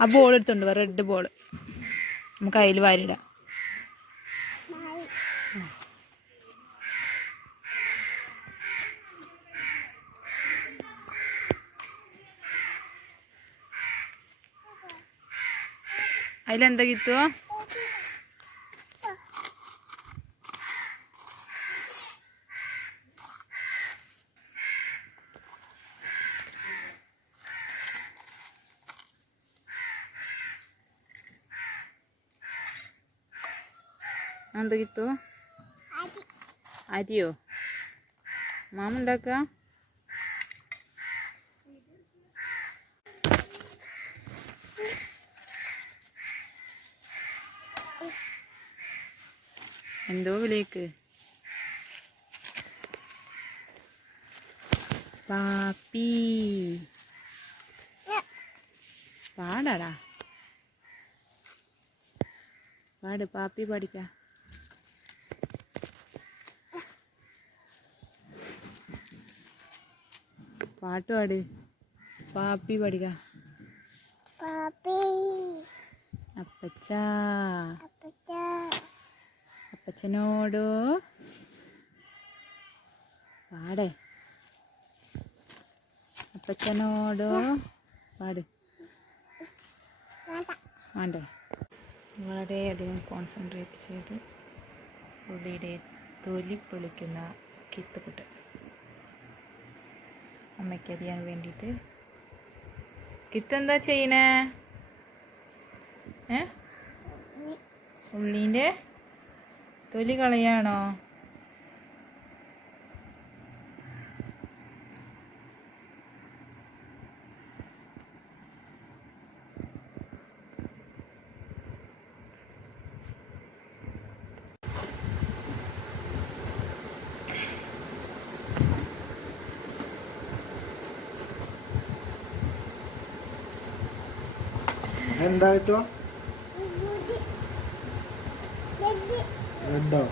ആ ball എടുത്തുണ്ട് red ball നമുക്ക് അതിൽ വാരിടാം. അതിലെന്താ കിട്ടുമോ എന്താ കിത്തു അരിയോ? മാമ ഉണ്ടാക്കുക എന്തോ വിളിക്ക് പാപ്പി. പാടാടാ. പാട് പാപ്പി പാടിക്ക. പാട്ട് പാടി. പാപ്പി പാടിക. അപ്പച്ച. അപ്പച്ച. അപ്പച്ചനോടോ. പാടേ. അപ്പച്ചനോടോ. പാട്. വേണ്ട. വളരെയധികം കോൺസെൻട്രേറ്റ് ചെയ്ത് പുള്ളിയുടെ തൊലി പൊളിക്കുന്ന കിത്തുപുട്ട് അമ്മയ്ക്ക് അറിയാൻ വേണ്ടിയിട്ട്. കിത്ത് എന്താ ചെയ്യണേ? ഏ? ഉള്ളീന്റെ തൊലി കളയാണോ? എന്താ കിട്ടുക ബെഡ് റെഡോ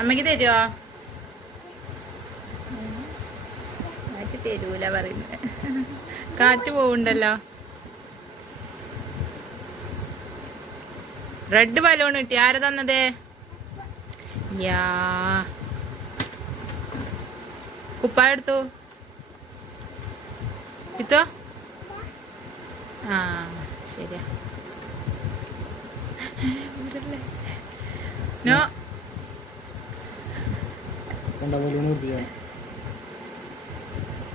അമ്മയ്ക്ക് മാറ്റി തരൂല പറയുന്നത് കാറ്റ് പോവുണ്ടല്ലോ. റെഡ് ബലൂൺ കിട്ടി. ആര് തന്നത്? യാ. കുപ്പായ എടുത്തു? കിട്ടോ ആ ശരിയാ? നോ.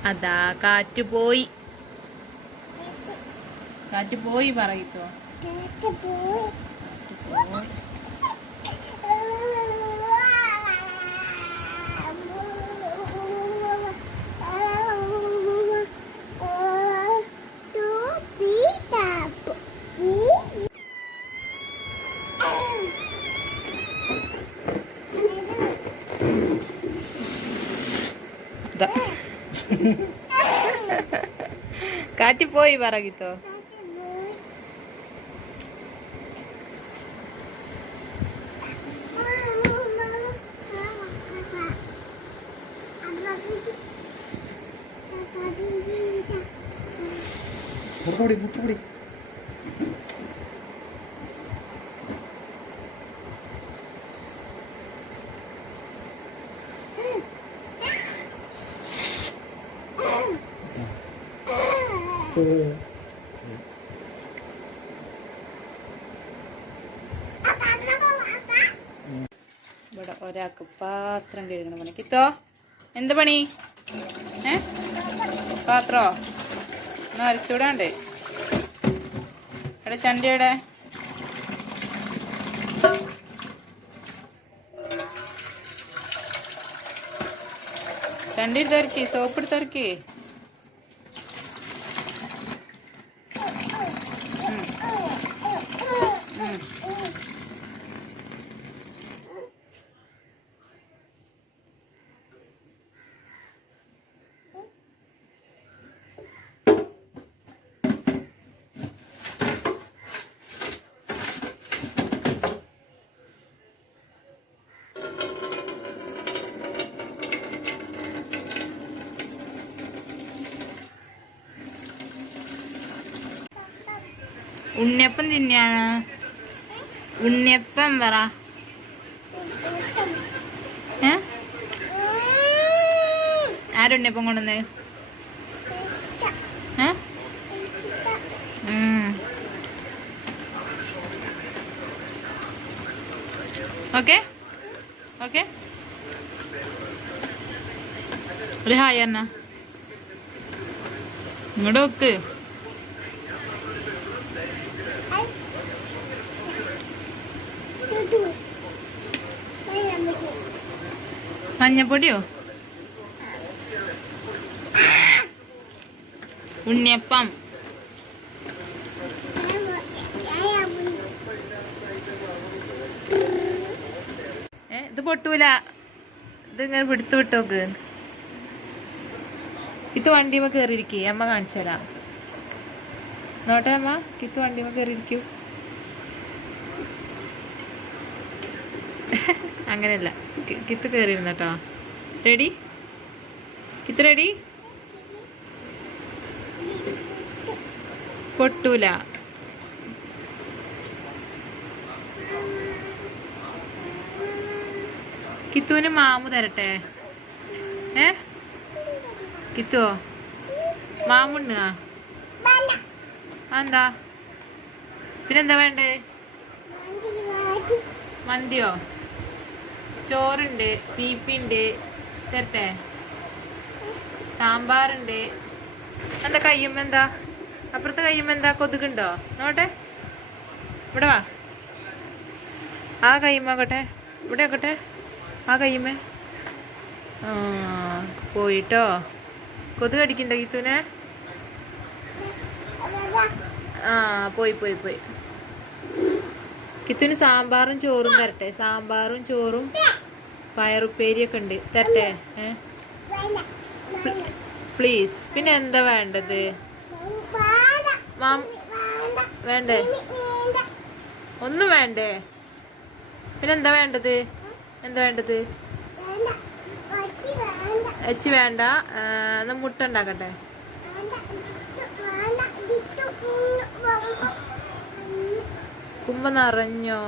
അതാ കാറ്റ് പോയി. കാറ്റ് പോയി പറയത്തോ കാറ്റ് പോയി. കാറ്റ് പോയി പറയിത്തോ മുട്ടപ്പൊടി മുട്ടപ്പൊടി ഇവിടെ ഒരാൾക്ക് പാത്രം കഴുകണ പണി കിത്തോ എന്ത് പണി? ഏ? പാത്രോ? ഒന്ന് അരച്ചുവിടാണ്ടേ. ഇവിടെ ചണ്ടിയുടെ ചണ്ടി എടുത്തരക്കി സോപ്പ് എടുത്തിറക്കി ഉണ്ണിയപ്പം തിന്നെയാണ്. ഉണ്ണിയപ്പം പറ. ആരുണ്ണിയപ്പം കൊണ്ടുവന്ന്? ഓക്കെ? ഓക്കെ? ഒരു ഹായ് എന്നാ ഇങ്ങോട്ട് വെക്ക് മഞ്ഞപ്പൊടിയോ? ഉണ്ണിയപ്പം. ഇത് പൊട്ടൂല. ഇത് ഇങ്ങനെ പിടുത്തു വിട്ടോക്ക്. കിത്തു വണ്ടിമ കയറിയിരിക്കേ അമ്മ കാണിച്ചു തരാം നോട്ടെ അമ്മ കിത്ത് വണ്ടിമ കയറിയിരിക്കൂ അങ്ങനെയല്ല. കിത്ത് കയറിയിരുന്നു കേട്ടോ റെഡി കിത്ത് റെഡി പൊട്ടൂല. കിത്തുവിന് മാമു തരട്ടെ. ഏ? കിത്തുവോ? മാമുണ്ണ? എന്താ പിന്നെന്താ വേണ്ടേ. മന്തിയോ? ചോറുണ്ട് പീപ്പിണ്ട് തരട്ടെ? സാമ്പാറുണ്ട്. എന്താ കയ്യുമ്മ എന്താ? അപ്പുറത്തെ കയ്യുമ്മ എന്താ? കൊതുകുണ്ടോ? നോട്ടെ ഇവിടെ വാ. ആ കയ്യുമ്മ ആകട്ടെ ഇവിടെ ആക്കട്ടെ ആ കയ്യുമ്മ. പോയിട്ടോ. കൊതുക് അടിക്കണ്ട Ada ആ പോയി പോയി പോയി. കിത്തുന് സാമ്പാറും ചോറും തരട്ടെ. സാമ്പാറും ചോറും പയറുപ്പേരിയൊക്കെ ഉണ്ട്. തരട്ടെ? പ്ലീസ് പിന്നെ എന്താ വേണ്ടത്? വേണ്ടേ? ഒന്നും വേണ്ടേ? പിന്നെ എന്താ വേണ്ടത്? എന്താ വേണ്ടത്? എച്ചി വേണ്ട. മുട്ട ഉണ്ടാക്കട്ടെ. നിറഞ്ഞോ